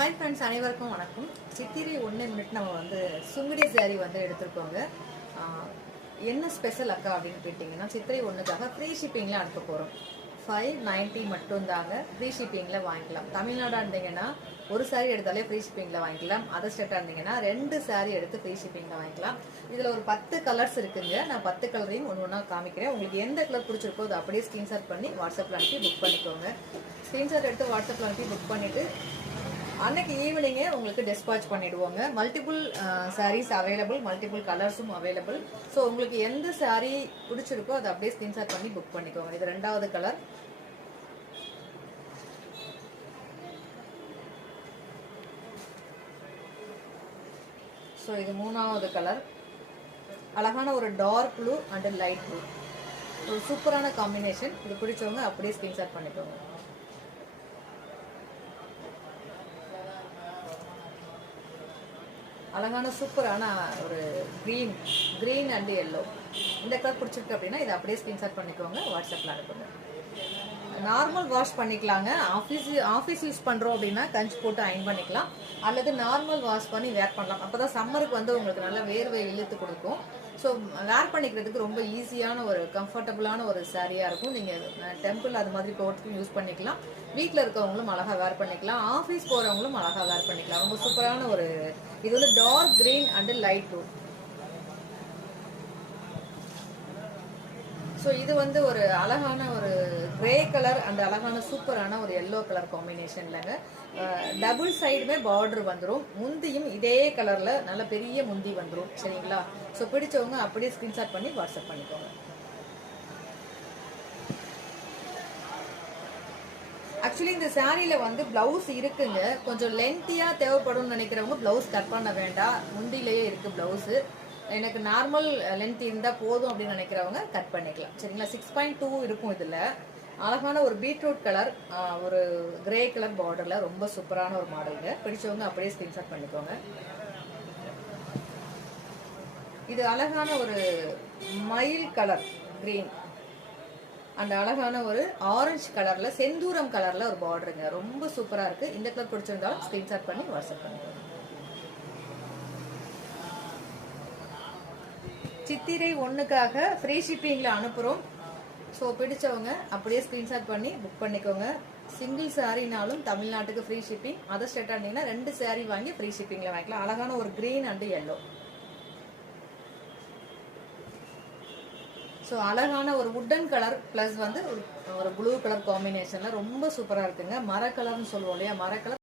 Hi friends, அனைவருக்கும் வணக்கம். சித்திரை 1 minute நம்ம சுங்குடி சாரி எடுத்திருக்கோங்க. என்ன ஸ்பெஷல் அக்கா அப்படின்னு கேட்டிங்கன்னா, சித்திரை 1க்காக ஃப்ரீ ஷிப்பிங்கில் அனுப்ப போகிறோம். 590 மட்டும்தாங்க ஃப்ரீ ஷிப்பிங்கில் வாங்கிக்கலாம். தமிழ்நாடாக இருந்தீங்கன்னா ஒரு சாரி எடுத்தாலே ஃப்ரீ ஷிப்பிங்கில் வாங்கிக்கலாம். அதர் ஸ்டேட்டாக இருந்தீங்கன்னா 2 சாரி எடுத்து ஃப்ரீ ஷிப்பிங்கில் வாங்கிக்கலாம். இதில் ஒரு 10 கலர்ஸ் இருக்குங்க. நான் 10 கலரையும் ஒன்று ஒன்றா காமிக்கிறேன். உங்களுக்கு எந்த கலர் பிடிச்சிருக்கோ அதை அப்படியே ஸ்க்ரீன்ஷாட் பண்ணி வாட்ஸ்அப்பில் அனுப்பி புக் பண்ணிக்கோங்க. ஸ்க்ரீன்ஷாட் எடுத்து வாட்ஸ்அப்பில் அனுப்பி புக் பண்ணிவிட்டு அன்னைக்கு ஈவினிங்கே உங்களுக்கு டிஸ்பாச் பண்ணிடுவோங்க. மல்டிபிள் சாரீஸ் அவைலபிள், மல்டிபிள் கலர்ஸும் அவைலபிள். ஸோ உங்களுக்கு எந்த சாரீ பிடிச்சிருக்கோ அதை அப்படியே ஸ்கிரீன்ஷாட் பண்ணி புக் பண்ணிக்கோங்க. இது 2வது கலர். ஸோ இது 3வது கலர். அழகான ஒரு dark blue and light blue, ஒரு சூப்பரான காம்பினேஷன். இது பிடிச்சவங்க அப்படியே ஸ்கிரீன்ஷாட் பண்ணிக்கோங்க. அழகான சூப்பரான ஒரு கிரீன் அண்ட் எல்லோ. இந்த கலர் பிடிச்சிருக்கு அப்படின்னா இதை அப்படியே ஸ்கிரீன்ஷாட் பண்ணிக்கோங்க, வாட்ஸ்அப்பில் அனுப்புங்க. நார்மல் வாஷ் பண்ணிக்கலாங்க. ஆஃபீஸ் யூஸ் பண்ணுறோம் அப்படின்னா கஞ்சி போட்டு அயன் பண்ணிக்கலாம், அல்லது நார்மல் வாஷ் பண்ணி வேர் பண்ணலாம். அப்போ தான் சம்மருக்கு உங்களுக்கு நல்ல வேர்வை இழுத்து கொடுக்கும். ஸோ வேர் பண்ணிக்கிறதுக்கு ரொம்ப ஈஸியான ஒரு கம்ஃபர்டபுளான ஒரு சாரியாக இருக்கும். நீங்கள் டெம்பிள் அது மாதிரி போகிறதுக்கும் யூஸ் பண்ணிக்கலாம். வீட்டில் இருக்கவங்களும் அழகாக வேர் பண்ணிக்கலாம், ஆஃபீஸ் போகிறவங்களும் அழகாக வேர் பண்ணிக்கலாம். ரொம்ப சூப்பரான ஒரு இது dark green and light blue. So இது ஒரு அழகான ஒரு கிரே கலர் அண்ட் அழகான சூப்பரான ஒரு எல்லோ கலர் காம்பினேஷன்லங்க. டபுள் சைடுமே பார்டர் வந்துடும். முந்தியும் இதே கலரில் நல்ல பெரிய முந்தி வந்துடும். சரிங்களா? ஸோ பிடிச்சவங்க அப்படியே ஸ்க்ரீன்ஷாட் பண்ணி வாட்ஸ்அப் பண்ணிக்கோங்க. ஆக்சுவலி இந்த சாரியில் ப்ளவுஸ் இருக்குங்க. கொஞ்சம் லென்த்தியாக தேவைப்படும்னு நினைக்கிறவங்க ப்ளவுஸ் கட் பண்ண வேண்டாம். முந்திலேயே இருக்குது ப்ளவுஸு. எனக்கு நார்மல் லென்த் இருந்தால் போதும் அப்படின்னு நினைக்கிறவங்க கட் பண்ணிக்கலாம். சரிங்களா? 6.2 இருக்கும். இதில் அழகான ஒரு பீட்ரூட் கலர், ஒரு கிரே கலர் பார்டரில் ரொம்ப சூப்பரான ஒரு மாடலுங்க. பிடிச்சவங்க அப்படியே ஸ்க்ரீன்ஷாட் பண்ணிக்கோங்க. இது அழகான ஒரு மயில் கலர் கிரீன் அண்ட் அழகான ஒரு ஆரஞ்சு கலரில் செந்தூரம் கலரில் ஒரு பார்டருங்க. ரொம்ப சூப்பராக இருக்குது. இந்த கலர் பிடிச்சிருந்தாலும் ஸ்க்ரீன்ஷாட் பண்ணி வாட்ஸ்அப் பண்ணிக்கோங்க. சித்திரை 1க்காக ஃப்ரீ ஷிப்பிங்கில் அனுப்புகிறோம். ஸோ பிடிச்சவங்க அப்படியே ஸ்க்ரீன்ஷாட் பண்ணி புக் பண்ணிக்கோங்க. சிங்கிள் சாரினாலும் தமிழ்நாட்டுக்கு ஃப்ரீ ஷிப்பிங். அதர் ஸ்டேட்டாக இருந்தீங்கன்னா 2 சாரி வாங்கி ஃப்ரீ ஷிப்பிங்கில் வாங்கிக்கலாம். அழகான ஒரு கிரீன் அண்ட் எல்லோ. ஸோ அழகான ஒரு வுட்டன் கலர் ப்ளஸ் ஒரு ப்ளூ கலர் காம்பினேஷனில் ரொம்ப சூப்பராக இருக்குங்க. மர கலர்னு சொல்லுவோம் இல்லையா, மர கலர்